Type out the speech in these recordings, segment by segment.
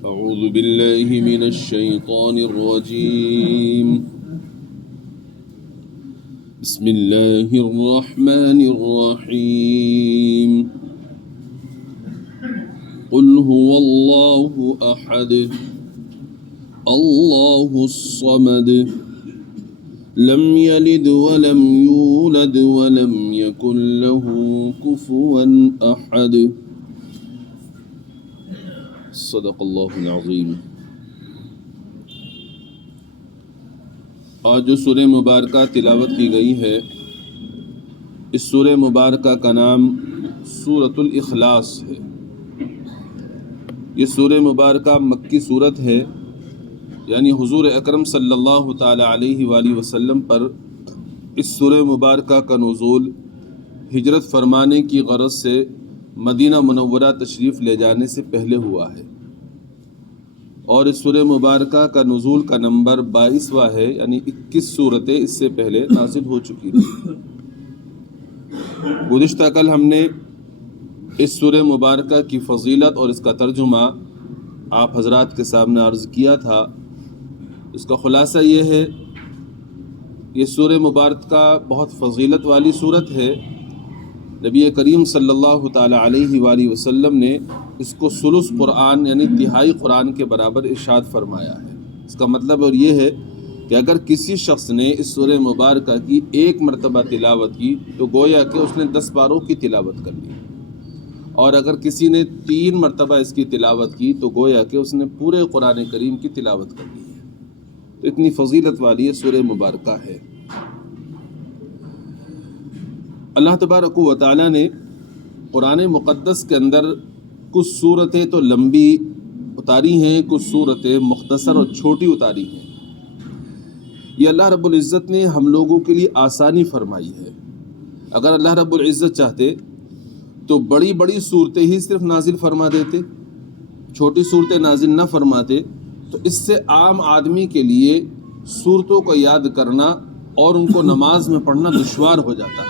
أعوذ بالله من الشيطان الرجيم بسم الله الرحمن الرحيم قل هو الله أحد الله الصمد لم يلد ولم يولد ولم يكن له كفوا أحد صدق اللہ العظیم۔ آج جو سورہ مبارکہ تلاوت کی گئی ہے، اس سورہ مبارکہ کا نام سورۃ الاخلاص ہے۔ یہ سورہ مبارکہ مکی سورت ہے، یعنی حضور اکرم صلی اللہ تعالی علیہ وآلہ وسلم پر اس سورہ مبارکہ کا نزول ہجرت فرمانے کی غرض سے مدینہ منورہ تشریف لے جانے سے پہلے ہوا ہے، اور اس سورہ مبارکہ کا نزول کا نمبر 22واں ہے، یعنی 21 صورتیں اس سے پہلے نازل ہو چکی تھی۔ گزشتہ کل ہم نے اس سورہ مبارکہ کی فضیلت اور اس کا ترجمہ آپ حضرات کے سامنے عرض کیا تھا۔ اس کا خلاصہ یہ ہے، یہ سورہ مبارکہ بہت فضیلت والی صورت ہے۔ نبی کریم صلی اللہ تعالی علیہ وآلہ وسلم نے اس کو ثلث قرآن یعنی تہائی قرآن کے برابر ارشاد فرمایا ہے۔ اس کا مطلب اور یہ ہے کہ اگر کسی شخص نے اس سورہ مبارکہ کی ایک مرتبہ تلاوت کی تو گویا کہ اس نے 10 پاروں کی تلاوت کر لی، اور اگر کسی نے 3 مرتبہ اس کی تلاوت کی تو گویا کہ اس نے پورے قرآن کریم کی تلاوت کر لی ہے۔ تو اتنی فضیلت والی یہ سورہ مبارکہ ہے۔ اللہ تبارک و تعالیٰ نے قرآن مقدس کے اندر کچھ صورتیں تو لمبی اتاری ہیں، کچھ صورتیں مختصر اور چھوٹی اتاری ہیں۔ یہ اللہ رب العزت نے ہم لوگوں کے لیے آسانی فرمائی ہے۔ اگر اللہ رب العزت چاہتے تو بڑی بڑی صورتیں ہی صرف نازل فرما دیتے، چھوٹی صورتیں نازل نہ فرماتے، تو اس سے عام آدمی کے لیے صورتوں کو یاد کرنا اور ان کو نماز میں پڑھنا دشوار ہو جاتا ہے۔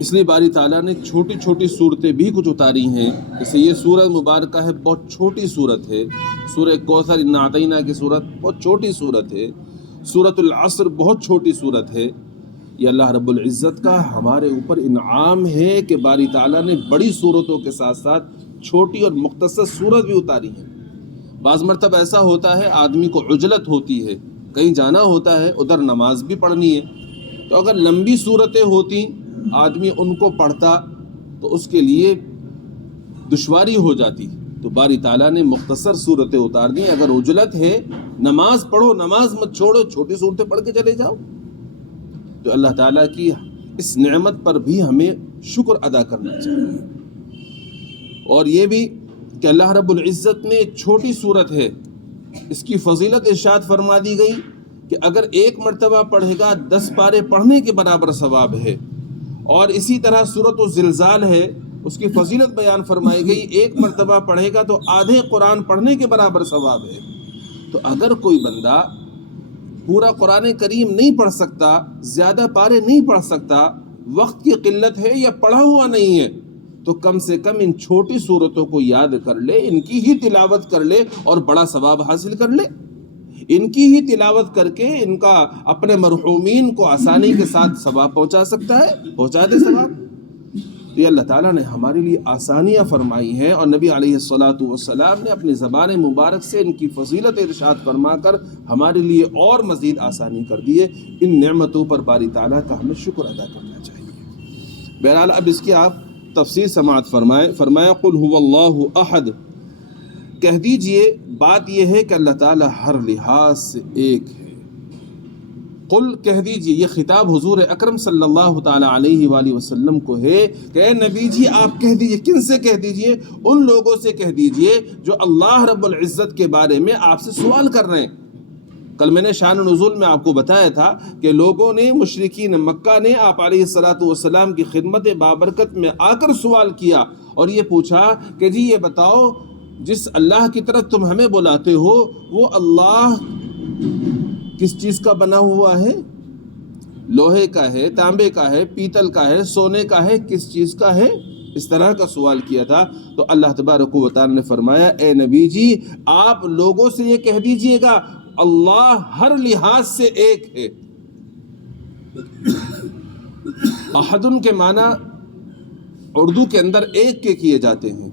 اس لیے باری تعالیٰ نے چھوٹی چھوٹی صورتیں بھی کچھ اتاری ہیں۔ جیسے یہ سورہ مبارکہ ہے، بہت چھوٹی صورت ہے۔ سورہ کوثر انا اعطیناک کی صورت بہت چھوٹی صورت ہے۔ سورۃ العصر بہت چھوٹی صورت ہے۔ یہ اللہ رب العزت کا ہمارے اوپر انعام ہے کہ باری تعالیٰ نے بڑی صورتوں کے ساتھ ساتھ چھوٹی اور مختصر صورت بھی اتاری ہے۔ بعض مرتبہ ایسا ہوتا ہے آدمی کو عجلت ہوتی ہے، کہیں جانا ہوتا ہے، ادھر نماز بھی پڑھنی ہے، تو اگر لمبی صورتیں ہوتی آدمی ان کو پڑھتا تو اس کے لیے دشواری ہو جاتی، تو باری تعالیٰ نے مختصر صورتیں اتار دی۔ اگر عجلت ہے، نماز پڑھو، نماز مت چھوڑو، چھوٹی صورتیں پڑھ کے چلے جاؤ۔ تو اللہ تعالیٰ کی اس نعمت پر بھی ہمیں شکر ادا کرنا چاہیے۔ اور یہ بھی کہ اللہ رب العزت نے ایک چھوٹی صورت ہے، اس کی فضیلت ارشاد فرما دی گئی کہ اگر ایک مرتبہ پڑھے گا 10 پارے پڑھنے کے برابر ثواب ہے، اور اسی طرح سورۃ الزلزال ہے، اس کی فضیلت بیان فرمائی گئی، ایک مرتبہ پڑھے گا تو آدھے قرآن پڑھنے کے برابر ثواب ہے۔ تو اگر کوئی بندہ پورا قرآن کریم نہیں پڑھ سکتا، زیادہ پارے نہیں پڑھ سکتا، وقت کی قلت ہے یا پڑھا ہوا نہیں ہے، تو کم سے کم ان چھوٹی صورتوں کو یاد کر لے، ان کی ہی تلاوت کر لے اور بڑا ثواب حاصل کر لے۔ ان کی ہی تلاوت کر کے ان کا اپنے مرحومین کو آسانی کے ساتھ ثواب پہنچا سکتا ہے، پہنچا دے ثواب۔ تو یہ اللہ تعالیٰ نے ہمارے لیے آسانیاں فرمائی ہیں، اور نبی علیہ الصلاۃ والسلام نے اپنی زبان مبارک سے ان کی فضیلت ارشاد فرما کر ہمارے لیے اور مزید آسانی کر دی ہے۔ ان نعمتوں پر باری تعالیٰ کا ہمیں شکر ادا کرنا چاہیے۔ بہرحال اب اس کی آپ تفسیر سماعت فرمایا قل هو اللہ احد، کہہ دیجئے بات یہ ہے کہ اللہ تعالیٰ ہر لحاظ سے ایک ہے۔ قل کہہ دیجئے، یہ خطاب حضور اکرم صلی اللہ تعالی علیہ وآلہ وسلم کو ہے کہ اے نبی جی آپ کہہ دیجئے۔ کن سے کہہ دیجئے؟ ان لوگوں سے کہہ دیجئے جو اللہ رب العزت کے بارے میں آپ سے سوال کر رہے ہیں۔ کل میں نے شان نزول میں آپ کو بتایا تھا کہ لوگوں نے، مشرکین مکہ نے آپ علیہ الصلاۃ والسلام کی خدمت بابرکت میں آ کر سوال کیا اور یہ پوچھا کہ جی یہ بتاؤ، جس اللہ کی طرف تم ہمیں بلاتے ہو وہ اللہ کس چیز کا بنا ہوا ہے؟ لوہے کا ہے، تانبے کا ہے، پیتل کا ہے، سونے کا ہے، کس چیز کا ہے؟ اس طرح کا سوال کیا تھا، تو اللہ تبارک و تعالی نے فرمایا اے نبی جی آپ لوگوں سے یہ کہہ دیجئے گا اللہ ہر لحاظ سے ایک ہے۔ احدن کے معنی اردو کے اندر ایک کے کیے جاتے ہیں،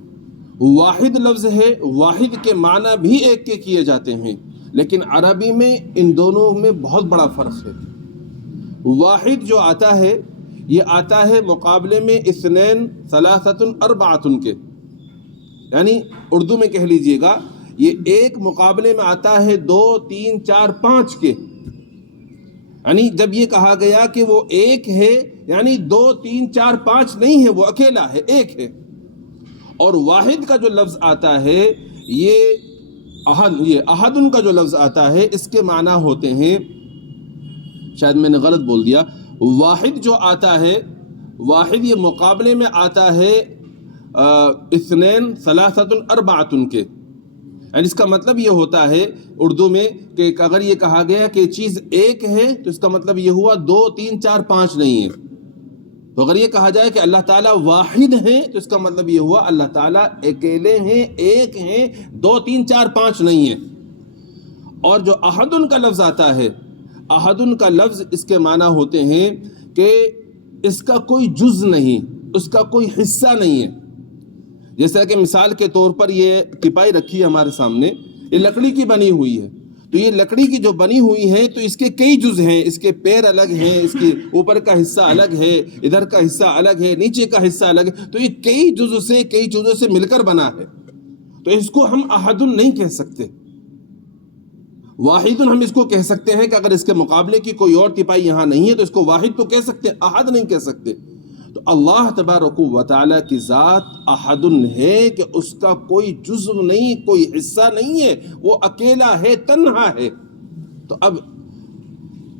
واحد لفظ ہے، واحد کے معنی بھی ایک کے کیے جاتے ہیں، لیکن عربی میں ان دونوں میں بہت بڑا فرق ہے۔ واحد جو آتا ہے یہ آتا ہے مقابلے میں اثنین ثلاثۃ اربعۃ کے، یعنی اردو میں کہہ لیجئے گا یہ ایک مقابلے میں آتا ہے 2 3 4 5 کے، یعنی جب یہ کہا گیا کہ وہ ایک ہے یعنی 2 3 4 5 نہیں ہے، وہ اکیلا ہے، ایک ہے۔ اور واحد کا جو لفظ آتا ہے یہ احدن کا جو لفظ آتا ہے اس کے معنی ہوتے ہیں، شاید میں نے غلط بول دیا، واحد جو آتا ہے واحد یہ مقابلے میں آتا ہے اثنین ثلاثۃ اربعۃ کے، یعنی اس کا مطلب یہ ہوتا ہے اردو میں کہ اگر یہ کہا گیا کہ چیز ایک ہے تو اس کا مطلب یہ ہوا 2 3 4 5 نہیں ہے۔ تو اگر یہ کہا جائے کہ اللہ تعالیٰ واحد ہیں تو اس کا مطلب یہ ہوا اللہ تعالیٰ اکیلے ہیں، ایک ہیں، 2 3 4 5 نہیں ہیں۔ اور جو احدن کا لفظ آتا ہے، احدن کا لفظ اس کے معنی ہوتے ہیں کہ اس کا کوئی جز نہیں، اس کا کوئی حصہ نہیں ہے۔ جیسا کہ مثال کے طور پر یہ ٹپائی رکھی ہے ہمارے سامنے، یہ لکڑی کی بنی ہوئی ہے، تو یہ لکڑی کی جو بنی ہوئی ہے تو اس کے کئی جز ہیں، اس کے پیر الگ ہیں، اس کے اوپر کا حصہ الگ ہے، ادھر کا حصہ الگ ہے، نیچے کا حصہ الگ ہے، تو یہ کئی جزوں سے مل کر بنا ہے، تو اس کو ہم احدن نہیں کہہ سکتے۔ واحد ہم اس کو کہہ سکتے ہیں کہ اگر اس کے مقابلے کی کوئی اور ٹپائی یہاں نہیں ہے تو اس کو واحد تو کہہ سکتے ہیں، احد نہیں کہہ سکتے۔ تو اللہ تبارک و تعالی کی ذات احدن ہے کہ اس کا کوئی جزو نہیں، کوئی حصہ نہیں ہے، وہ اکیلا ہے، تنہا ہے۔ تو اب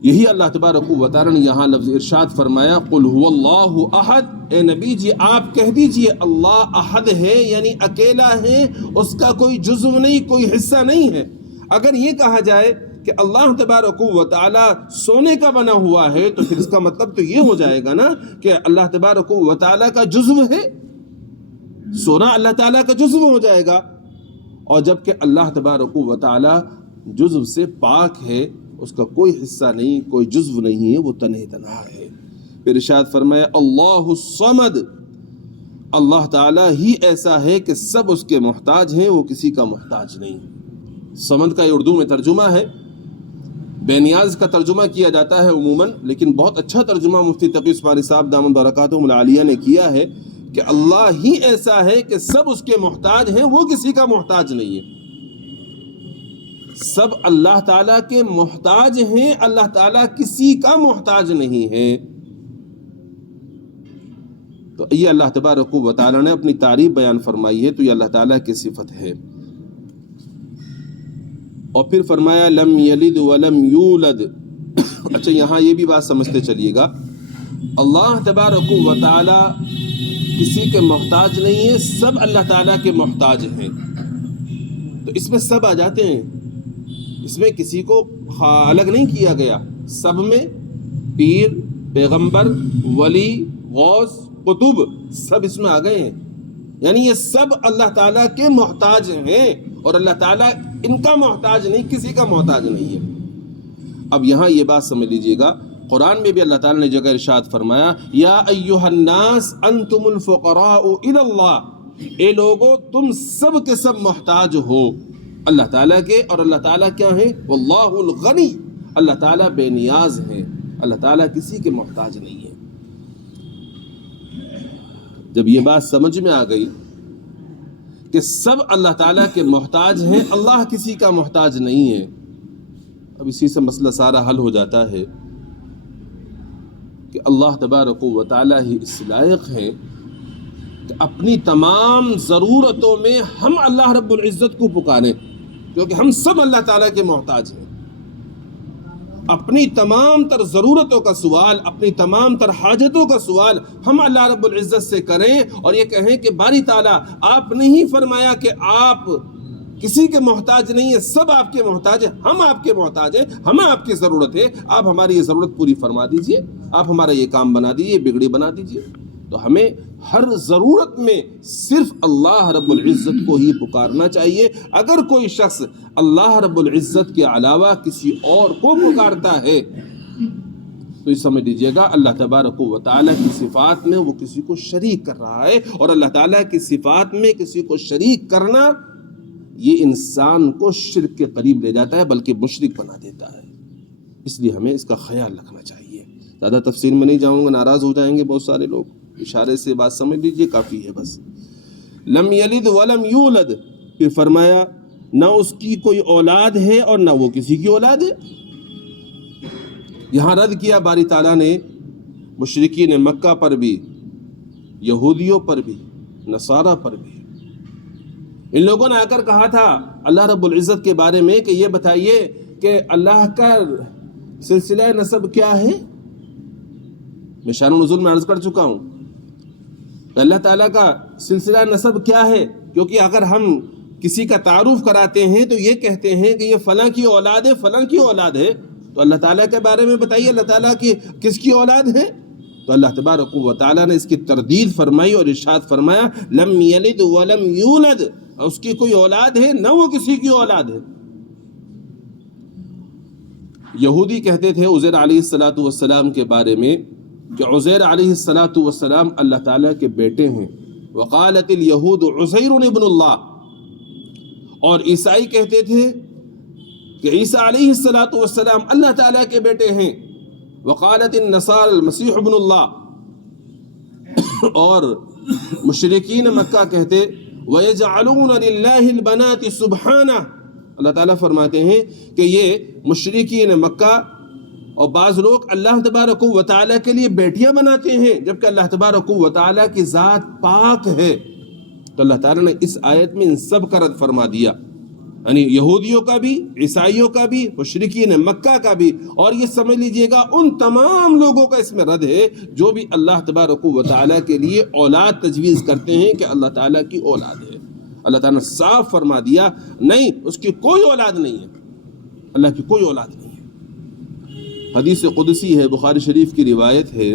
یہی اللہ تبارک و تعالی نے یہاں لفظ ارشاد فرمایا قل هو اللہ احد، اے نبی جی آپ کہہ دیجئے اللہ احد ہے، یعنی اکیلا ہے، اس کا کوئی جزو نہیں، کوئی حصہ نہیں ہے۔ اگر یہ کہا جائے کہ اللہ تبارک و تعالی سونے کا بنا ہوا ہے تو پھر اس کا مطلب تو یہ ہو جائے گا نا کہ اللہ تبارک و تعالی کا جزو ہے، سونا اللہ تعالیٰ کا جزو ہو جائے گا، اور جبکہ اللہ تبارک و تعالی جزو سے پاک ہے، اس کا کوئی حصہ نہیں، کوئی جزو نہیں ہے، وہ تنہا ہے۔ پھر ارشاد فرمایا اللہ الصمد، اللہ تعالیٰ ہی ایسا ہے کہ سب اس کے محتاج ہیں، وہ کسی کا محتاج نہیں۔ صمد کا اردو میں ترجمہ ہے، بے نیاز کا ترجمہ کیا جاتا ہے عموماً، لیکن بہت اچھا ترجمہ مفتی تقی عثمانی صاحب دامن برکاتہم العالیہ نے کیا ہے کہ اللہ ہی ایسا ہے کہ سب اس کے محتاج ہیں، وہ کسی کا محتاج نہیں ہے۔ سب اللہ تعالیٰ کے محتاج ہیں، اللہ تعالیٰ کسی کا محتاج نہیں ہے۔ تو یہ اللہ تبارک و تعالیٰ نے اپنی تعریف بیان فرمائی ہے، تو یہ اللہ تعالیٰ کی صفت ہے۔ اور پھر فرمایا لم یلد ولم یولد۔ اچھا یہاں یہ بھی بات سمجھتے چلیے گا، اللہ تبارک و تعالی کسی کے محتاج نہیں ہے، سب اللہ تعالیٰ کے محتاج ہیں۔ تو اس میں سب آ جاتے ہیں، اس میں کسی کو الگ نہیں کیا گیا، سب میں پیر، پیغمبر، ولی، غوث، قطب سب اس میں آ گئے ہیں، یعنی یہ سب اللہ تعالیٰ کے محتاج ہیں، اور اللہ تعالیٰ ان کا محتاج نہیں، کسی کا محتاج نہیں ہے۔ اب یہاں یہ بات سمجھ لیجئے گا، قرآن میں بھی اللہ تعالیٰ نے جگہ ارشاد فرمایا یا ایھا الناس انتم الفقراء الی اللہ، اے لوگو تم سب کے سب محتاج ہو اللہ تعالیٰ کے، اور اللہ تعالیٰ کیا ہیں؟ واللہ الغنی، اللہ تعالیٰ بے نیاز ہیں، اللہ تعالیٰ کسی کے محتاج نہیں ہے۔ جب یہ بات سمجھ میں آ گئی کہ سب اللہ تعالیٰ کے محتاج ہیں، اللہ کسی کا محتاج نہیں ہے، اب اسی سے مسئلہ سارا حل ہو جاتا ہے کہ اللہ تبارک و تعالیٰ ہی اس لائق ہے کہ اپنی تمام ضرورتوں میں ہم اللہ رب العزت کو پکاریں، کیونکہ ہم سب اللہ تعالیٰ کے محتاج ہیں۔ اپنی تمام تر ضرورتوں کا سوال، اپنی تمام تر حاجتوں کا سوال ہم اللہ رب العزت سے کریں، اور یہ کہیں کہ باری تعالیٰ آپ نے ہی فرمایا کہ آپ کسی کے محتاج نہیں ہیں، سب آپ کے محتاج ہیں، ہم آپ کے محتاج ہیں، ہمیں آپ کی ضرورت ہے، آپ ہماری یہ ضرورت پوری فرما دیجئے، آپ ہمارا یہ کام بنا دیجئے، بگڑی بنا دیجئے۔ تو ہمیں ہر ضرورت میں صرف اللہ رب العزت کو ہی پکارنا چاہیے. اگر کوئی شخص اللہ رب العزت کے علاوہ کسی اور کو پکارتا ہے تو یہ سمجھ لیجئے گا اللہ تبارک و تعالیٰ کی صفات میں وہ کسی کو شریک کر رہا ہے. اور اللہ تعالیٰ کی صفات میں کسی کو شریک کرنا یہ انسان کو شرک کے قریب لے جاتا ہے بلکہ مشرک بنا دیتا ہے. اس لیے ہمیں اس کا خیال رکھنا چاہیے. زیادہ تفصیل میں نہیں جاؤں گا، ناراض ہو جائیں گے بہت سارے لوگ. اشارے سے بات سمجھ لیجئے کافی ہے بس. لم یلد ولم یولد، پھر فرمایا نہ اس کی کوئی اولاد ہے اور نہ وہ کسی کی اولاد ہے. یہاں رد کیا باری تعالیٰ نے مشرکین مکہ پر بھی، یہودیوں پر بھی، نصارہ پر بھی. ان لوگوں نے آ کر کہا تھا اللہ رب العزت کے بارے میں کہ یہ بتائیے کہ اللہ کا سلسلہ نسب کیا ہے. میں شان و نزول میں عرض کر چکا ہوں اللہ تعالیٰ کا سلسلہ نسب کیا ہے، کیونکہ اگر ہم کسی کا تعارف کراتے ہیں تو یہ کہتے ہیں کہ یہ فلاں کی اولاد ہے، فلاں کی اولاد ہے. تو اللہ تعالیٰ کے بارے میں بتائیے اللہ تعالیٰ کی کس کی اولاد ہے. تو اللہ تبارک و تعالیٰ نے اس کی تردید فرمائی اور ارشاد فرمایا لم یلد ولم یولد، اس کی کوئی اولاد ہے نہ وہ کسی کی اولاد ہے. یہودی کہتے تھے عزیر علیہ السلام کے بارے میں کہ عزیر علیہ السلام اللہ تعالیٰ کے بیٹے ہیں. وقالت الیہود عزیر ابن اللہ. اور عیسائی کہتے تھے کہ عیسیٰ علیہ السلام اللہ تعالیٰ کے بیٹے ہیں. وقالت النصارى المسیح ابن اللہ. اور مشرکین مکہ کہتے وَيَجْعَلُونَ لِلَّهِ الْبَنَاتِ سُبْحَانَهُ. اللہ تعالیٰ فرماتے ہیں کہ یہ مشرکین مکہ اور بعض لوگ اللہ تبارک و تعالیٰ کے لیے بیٹیاں بناتے ہیں جبکہ اللہ تبارک و تعالیٰ کی ذات پاک ہے. تو اللہ تعالیٰ نے اس آیت میں ان سب کا رد فرما دیا، یعنی یہودیوں کا بھی، عیسائیوں کا بھی، مشرکین مکہ کا بھی. اور یہ سمجھ لیجئے گا ان تمام لوگوں کا اس میں رد ہے جو بھی اللہ تبارک و تعالیٰ کے لیے اولاد تجویز کرتے ہیں کہ اللہ تعالیٰ کی اولاد ہے. اللہ تعالیٰ نے صاف فرما دیا نہیں، اس کی کوئی اولاد نہیں ہے، اللہ کی کوئی اولاد نہیں ہے. حدیث قدسی ہے، بخاری شریف کی روایت ہے.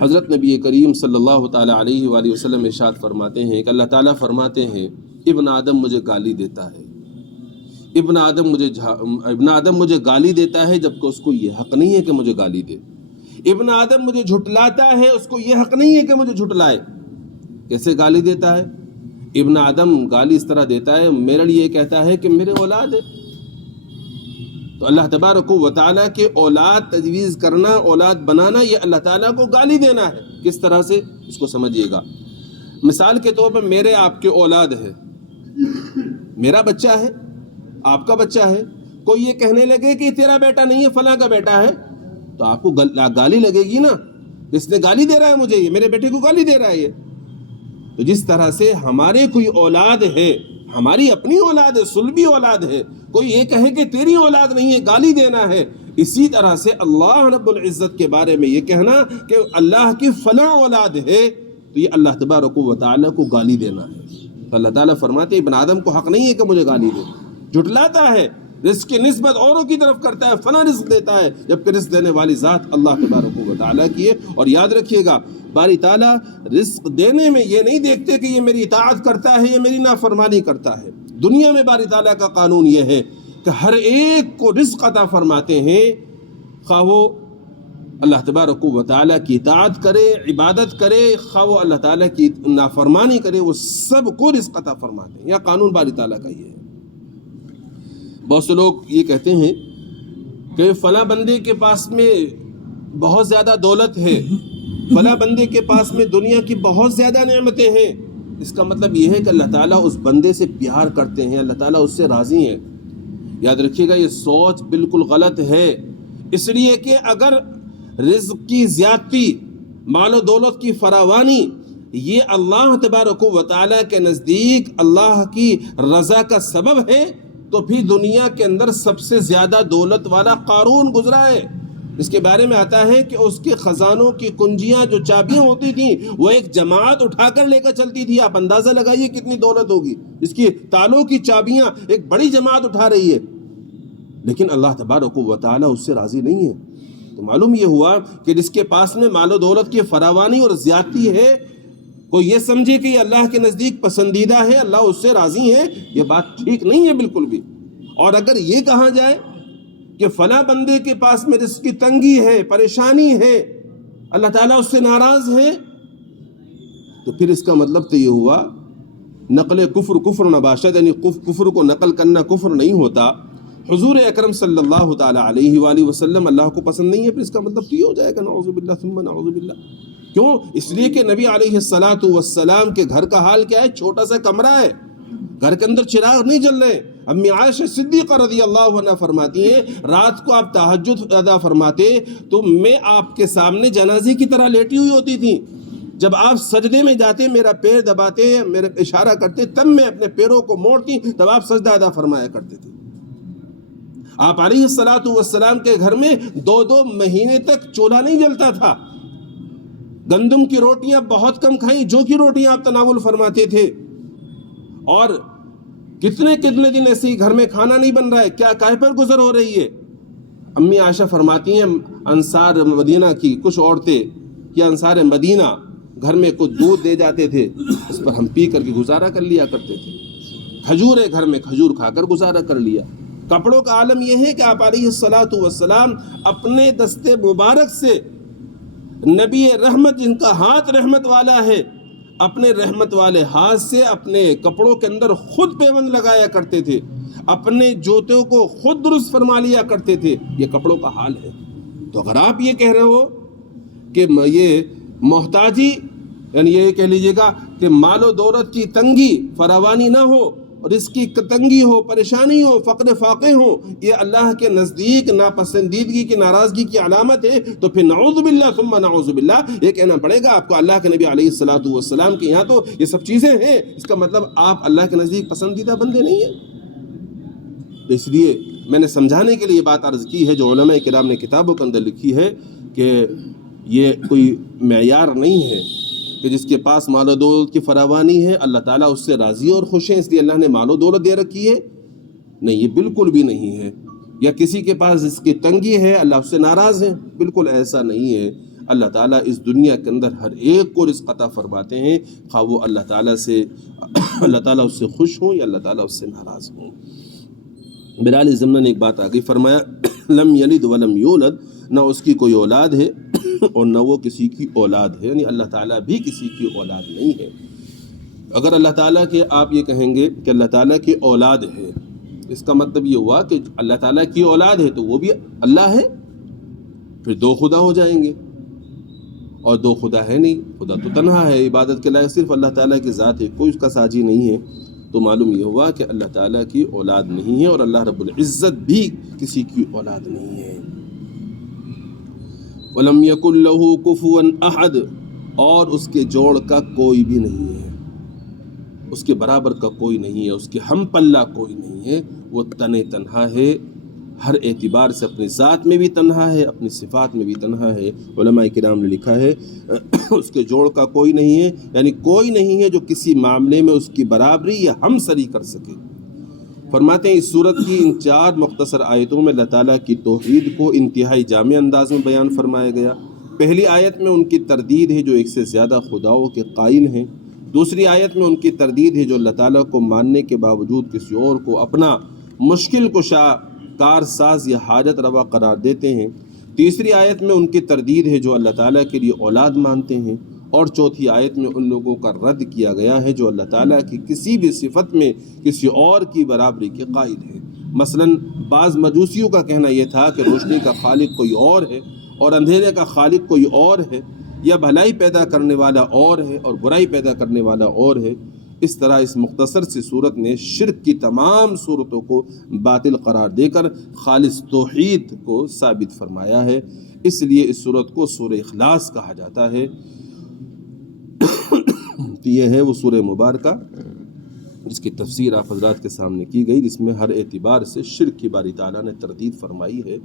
حضرت نبی کریم صلی اللہ تعالیٰ علیہ وآلہ وسلم ارشاد فرماتے ہیں کہ اللہ تعالیٰ فرماتے ہیں ابن آدم مجھے گالی دیتا ہے، ابن آدم مجھے گالی دیتا ہے جبکہ اس کو یہ حق نہیں ہے کہ مجھے گالی دے. ابن آدم مجھے جھٹلاتا ہے، اس کو یہ حق نہیں ہے کہ مجھے جھٹلائے. کیسے گالی دیتا ہے؟ ابن آدم گالی اس طرح دیتا ہے، میرے لیے کہتا ہے کہ میرے اولاد ہے. تو اللہ تبارک و تعالیٰ کے اولاد تجویز کرنا، اولاد بنانا، یہ اللہ تعالیٰ کو گالی دینا ہے. کس طرح سے؟ اس کو سمجھیے گا. مثال کے طور پر میرے آپ کے اولاد ہے، میرا بچہ ہے، آپ کا بچہ ہے. کوئی یہ کہنے لگے کہ تیرا بیٹا نہیں ہے، فلاں کا بیٹا ہے، تو آپ کو گالی لگے گی نا، اس نے گالی دے رہا ہے مجھے، یہ میرے بیٹے کو گالی دے رہا ہے یہ. تو جس طرح سے ہمارے کوئی اولاد ہے، ہماری اپنی اولاد ہے، سلبی اولاد ہے، کوئی یہ کہے کہ تیری اولاد نہیں ہے، گالی دینا ہے. اسی طرح سے اللہ رب العزت کے بارے میں یہ کہنا کہ اللہ کی فلاں اولاد ہے تو یہ اللہ تبارک و تعالیٰ کو گالی دینا ہے. تو اللہ تعالیٰ فرماتے ہیں ابن آدم کو حق نہیں ہے کہ مجھے گالی دے. جھٹلاتا ہے، رزق کی نسبت اوروں کی طرف کرتا ہے، فلاں رزق دیتا ہے، جبکہ رزق دینے والی ذات اللہ تبارک و تعالیٰ کی ہے. اور یاد رکھیے گا باری تعالیٰ رزق دینے میں یہ نہیں دیکھتے کہ یہ میری اطاعت کرتا ہے، یہ میری نافرمانی کرتا ہے. دنیا میں باری تعالیٰ کا قانون یہ ہے کہ ہر ایک کو رزق عطا فرماتے ہیں، خواہ وہ اللہ تبارک و تعالیٰ کی اطاعت کرے، عبادت کرے، خواہ وہ اللہ تعالیٰ کی نافرمانی کرے، وہ سب کو رزق عطا فرماتے ہیں. یہ قانون باری تعالیٰ کا یہ ہے. بہت سے لوگ یہ کہتے ہیں کہ فلاں بندے کے پاس میں بہت زیادہ دولت ہے، فلاں بندے کے پاس میں دنیا کی بہت زیادہ نعمتیں ہیں. اس کا مطلب یہ ہے کہ اللہ تعالیٰ اس بندے سے پیار کرتے ہیں، اللہ تعالیٰ اس سے راضی ہیں. یاد رکھیے گا یہ سوچ بالکل غلط ہے. اس لیے کہ اگر رزق کی زیادتی، مال و دولت کی فراوانی یہ اللہ تبارک و تعالیٰ کے نزدیک اللہ کی رضا کا سبب ہے تو پھر دنیا کے اندر سب سے زیادہ دولت والا قارون گزرا ہے. اس کے بارے میں آتا ہے کہ اس کے خزانوں کی کنجیاں جو چابیاں ہوتی تھیں وہ ایک جماعت اٹھا کر لے کر چلتی تھی. آپ اندازہ لگائیے کتنی دولت ہوگی. اس کی تالوں کی چابیاں ایک بڑی جماعت اٹھا رہی ہے، لیکن اللہ تبارک و تعالیٰ اس سے راضی نہیں ہے. تو معلوم یہ ہوا کہ جس کے پاس میں مال و دولت کی فراوانی اور زیادتی ہے، کوئی یہ سمجھے کہ یہ اللہ کے نزدیک پسندیدہ ہے، اللہ اس سے راضی ہے، یہ بات ٹھیک نہیں ہے بالکل بھی۔ اور اگر یہ کہا جائے کہ فلاں بندے کے پاس میں رزق کی تنگی ہے، پریشانی ہے، اللہ تعالیٰ اس سے ناراض ہے، تو پھر اس کا مطلب تو یہ ہوا نقل کفر نباشد، یعنی کفر کو نقل کرنا کفر نہیں ہوتا۔ حضور اکرم صلی اللہ تعالیٰ علیہ وآلہ وسلم اللہ کو پسند نہیں ہے، پھر اس کا مطلب تو یہ ہو جائے گا نعوذ باللہ ثم نعوذ باللہ۔ کیوں؟ اس لیے کہ نبی علیہ الصلاۃ والسلام کے گھر کا حال کیا ہے؟ چھوٹا سا کمرہ ہے، گھر کے اندر چراغ نہیں جل رہے۔ امی عائشہ صدیقہ رضی اللہ عنہ فرماتی ہیں رات کو آپ تہجد ادا فرماتے تو میں آپ کے سامنے جنازے کی طرح لیٹی ہوئی ہوتی تھی، جب آپ سجدے میں جاتے میرا پیر دباتے، میرے اشارہ کرتے، تب میں اپنے پیروں کو موڑتی، تب آپ سجدہ ادا فرمایا کرتے تھے۔ آپ علیہ الصلاۃ والسلام کے گھر میں 2 مہینے تک چولہا نہیں جلتا تھا، گندم کی روٹیاں بہت کم کھائیں، جو کی روٹیاں آپ تناول فرماتے تھے، اور کتنے دن ایسے ہی گھر میں کھانا نہیں بن رہا ہے، کیا کاہے پر گزر ہو رہی ہے؟ امی عائشہ فرماتی ہیں انصار مدینہ کی کچھ عورتیں یا انصار مدینہ گھر میں کچھ دودھ دے جاتے تھے، اس پر ہم پی کر کے گزارا کر لیا کرتے تھے، کھجور ہے گھر میں، کھجور کھا کر گزارا کر لیا۔ کپڑوں کا عالم یہ ہے کہ آپ علیہ الصلاۃ والسلام اپنے دستے مبارک سے، نبی رحمت جن کا ہاتھ رحمت والا ہے، اپنے رحمت والے ہاتھ سے اپنے کپڑوں کے اندر خود پیوند لگایا کرتے تھے، اپنے جوتوں کو خود درست فرما لیا کرتے تھے۔ یہ کپڑوں کا حال ہے۔ تو اگر آپ یہ کہہ رہے ہو کہ یہ محتاجی، یعنی یہ کہہ لیجئے گا کہ مال و دولت کی تنگی، فراوانی نہ ہو، اور اس کی تنگی ہو، پریشانی ہو، فقر فاقے ہو، یہ اللہ کے نزدیک ناپسندیدگی کی، ناراضگی کی علامت ہے، تو پھر نعوذ باللہ ثم نعوذ باللہ یہ کہنا پڑے گا آپ کو اللہ کے نبی علیہ الصلاۃ والسلام کے یہاں تو یہ سب چیزیں ہیں، اس کا مطلب آپ اللہ کے نزدیک پسندیدہ بندے نہیں ہیں۔ اس لیے میں نے سمجھانے کے لیے یہ بات عرض کی ہے جو علماء کرام نے کتابوں کے اندر لکھی ہے کہ یہ کوئی معیار نہیں ہے کہ جس کے پاس مال و دولت کی فراوانی ہے اللہ تعالیٰ اس سے راضی اور خوش ہے اس لیے اللہ نے مال و دولت دے رکھی ہے، نہیں، یہ بالکل بھی نہیں ہے۔ یا کسی کے پاس اس کی تنگی ہے اللہ اس سے ناراض ہے، بالکل ایسا نہیں ہے۔ اللہ تعالیٰ اس دنیا کے اندر ہر ایک کو رزق عطا فرماتے ہیں، خواہ وہ اللہ تعالیٰ اس سے خوش ہوں یا اللہ تعالیٰ اس سے ناراض ہوں۔ بلال ضمن نے ایک بات آگئی فرمایا لم یلد ولم یولد، نہ اس کی کوئی اولاد ہے اور نہ وہ کسی کی اولاد ہے، یعنی اللہ تعالیٰ بھی کسی کی اولاد نہیں ہے۔ اگر اللہ تعالیٰ کے آپ یہ کہیں گے کہ اللہ تعالیٰ کی اولاد ہے، اس کا مطلب یہ ہوا کہ اللہ تعالیٰ کی اولاد ہے تو وہ بھی اللہ ہے، پھر 2 خدا ہو جائیں گے، اور 2 خدا ہے نہیں، خدا تو تنہا ہے، عبادت کے لائق صرف اللہ تعالیٰ کی ذات ہے، کوئی اس کا ساجی نہیں ہے۔ تو معلوم یہ ہوا کہ اللہ تعالیٰ کی اولاد نہیں ہے اور اللہ رب العزت بھی کسی کی اولاد نہیں ہے۔ وَلَمْ يَكُنْ لَهُ كُفُوًا أَحَدٌ، اور اس کے جوڑ کا کوئی بھی نہیں ہے، اس کے برابر کا کوئی نہیں ہے، اس کے ہم پلہ کوئی نہیں ہے، وہ تنہا ہے، ہر اعتبار سے اپنی ذات میں بھی تنہا ہے، اپنی صفات میں بھی تنہا ہے۔ علماء کرام نے لکھا ہے اس کے جوڑ کا کوئی نہیں ہے، یعنی کوئی نہیں ہے جو کسی معاملے میں اس کی برابری یا ہمسری کر سکے۔ فرماتے ہیں اس صورت کی ان 4 مختصر آیتوں میں اللہ تعالیٰ کی توحید کو انتہائی جامع انداز میں بیان فرمایا گیا۔ پہلی آیت میں ان کی تردید ہے جو ایک سے زیادہ خداؤں کے قائل ہیں، دوسری آیت میں ان کی تردید ہے جو اللہ تعالیٰ کو ماننے کے باوجود کسی اور کو اپنا مشکل کشا، کارساز یا حاجت روا قرار دیتے ہیں، تیسری آیت میں ان کی تردید ہے جو اللہ تعالیٰ کے لیے اولاد مانتے ہیں، اور چوتھی آیت میں ان لوگوں کا رد کیا گیا ہے جو اللہ تعالیٰ کی کسی بھی صفت میں کسی اور کی برابری کے قائل ہیں۔ مثلا بعض مجوسیوں کا کہنا یہ تھا کہ روشنی کا خالق کوئی اور ہے اور اندھیرے کا خالق کوئی اور ہے، یا بھلائی پیدا کرنے والا اور ہے اور برائی پیدا کرنے والا اور ہے۔ اس طرح اس مختصر سی صورت نے شرک کی تمام صورتوں کو باطل قرار دے کر خالص توحید کو ثابت فرمایا ہے۔ اس لیے اس صورت کو سورہ اخلاص کہا جاتا ہے۔ یہ ہے وہ سورہ مبارکہ جس کی تفسیر آپ حضرات کے سامنے کی گئی، جس میں ہر اعتبار سے شرک کی باری تعالیٰ نے تردید فرمائی ہے۔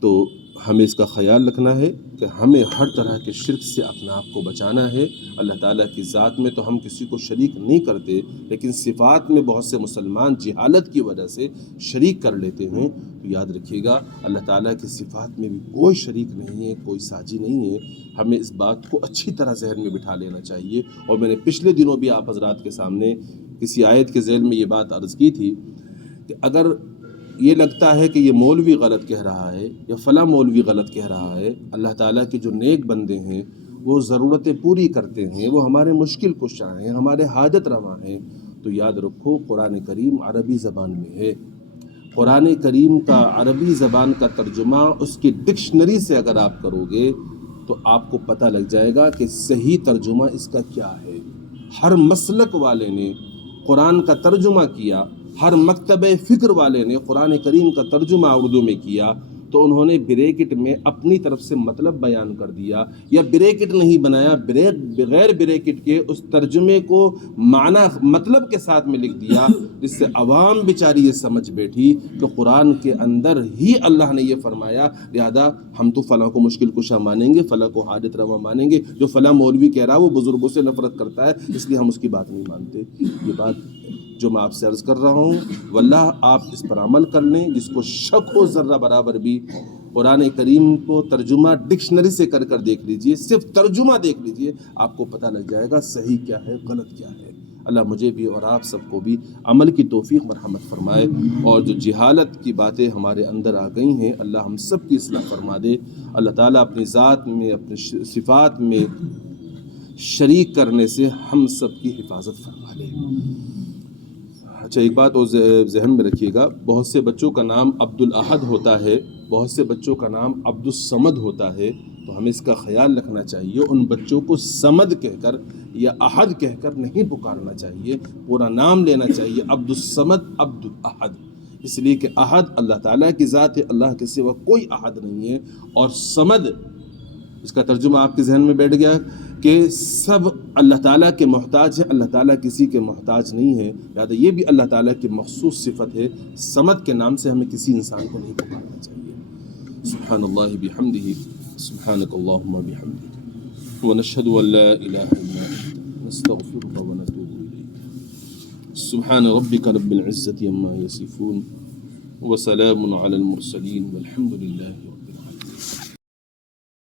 تو ہمیں اس کا خیال رکھنا ہے کہ ہمیں ہر طرح کے شرک سے اپنے آپ کو بچانا ہے۔ اللہ تعالیٰ کی ذات میں تو ہم کسی کو شریک نہیں کرتے، لیکن صفات میں بہت سے مسلمان جہالت کی وجہ سے شریک کر لیتے ہیں۔ تو یاد رکھیے گا اللہ تعالیٰ کی صفات میں بھی کوئی شریک نہیں ہے، کوئی ساجی نہیں ہے۔ ہمیں اس بات کو اچھی طرح ذہن میں بٹھا لینا چاہیے۔ اور میں نے پچھلے دنوں بھی آپ حضرات کے سامنے کسی آیت کے ذیل میں یہ بات عرض کی تھی کہ اگر یہ لگتا ہے کہ یہ مولوی غلط کہہ رہا ہے یا فلاں مولوی غلط کہہ رہا ہے، اللہ تعالیٰ کے جو نیک بندے ہیں وہ ضرورتیں پوری کرتے ہیں، وہ ہمارے مشکل کشاں ہیں، ہمارے حاجت رواں ہیں، تو یاد رکھو قرآن کریم عربی زبان میں ہے۔ قرآن کریم کا عربی زبان کا ترجمہ اس کی ڈکشنری سے اگر آپ کرو گے تو آپ کو پتہ لگ جائے گا کہ صحیح ترجمہ اس کا کیا ہے۔ ہر مسلک والے نے قرآن کا ترجمہ کیا، ہر مکتبہ فکر والے نے قرآن کریم کا ترجمہ اردو میں کیا، تو انہوں نے بریکٹ میں اپنی طرف سے مطلب بیان کر دیا، یا بریکٹ نہیں بنایا، بغیر بریکٹ کے اس ترجمے کو معنی مطلب کے ساتھ میں لکھ دیا، جس سے عوام بیچاری یہ سمجھ بیٹھی کہ قرآن کے اندر ہی اللہ نے یہ فرمایا، لہذا ہم تو فلاں کو مشکل کشا مانیں گے، فلاں کو حاجت روا مانیں گے، جو فلاں مولوی کہہ رہا ہے وہ بزرگوں سے نفرت کرتا ہے اس لیے ہم اس کی بات نہیں مانتے۔ یہ بات جو میں آپ سے عرض کر رہا ہوں واللہ آپ اس پر عمل کر لیں، جس کو شک ہو ذرہ برابر بھی قرآن کریم کو ترجمہ ڈکشنری سے کر کر دیکھ لیجئے، صرف ترجمہ دیکھ لیجئے، آپ کو پتہ لگ جائے گا صحیح کیا ہے غلط کیا ہے۔ اللہ مجھے بھی اور آپ سب کو بھی عمل کی توفیق مرحمت فرمائے، اور جو جہالت کی باتیں ہمارے اندر آ گئی ہیں اللہ ہم سب کی اصلاح فرما دے۔ اللہ تعالیٰ اپنی ذات میں اپنے صفات میں شریک کرنے سے ہم سب کی حفاظت فرما لے۔ اچھا ایک بات اور ذہن میں رکھیے گا، بہت سے بچوں کا نام عبد الاحد ہوتا ہے، بہت سے بچوں کا نام عبد الصمد ہوتا ہے، تو ہمیں اس کا خیال رکھنا چاہیے، ان بچوں کو صمد کہہ کر یا احد کہہ کر نہیں پکارنا چاہیے، پورا نام لینا چاہیے، عبد الصمد عبد الاحد، اس لیے کہ احد اللہ تعالیٰ کی ذات ہے، اللہ کے سوا کوئی احد نہیں ہے، اور صمد اس کا ترجمہ آپ کے ذہن میں بیٹھ گیا کہ سب اللہ تعالیٰ کے محتاج ہیں، اللہ تعالیٰ کسی کے محتاج نہیں ہے، لہٰذا یہ بھی اللہ تعالیٰ کی مخصوص صفت ہے۔ صمد کے نام سے ہمیں کسی انسان کو نہیں پکارنا چاہیے۔ سبحان اللہ بحمدہ، سبحانک اللہم بحمدک، ونشہد ان لا الہ الا انت، نستغفرک ونتوب الیک۔ سبحان ربک رب العزة عما یصفون، وسلام علی المرسلین، والحمد للہ۔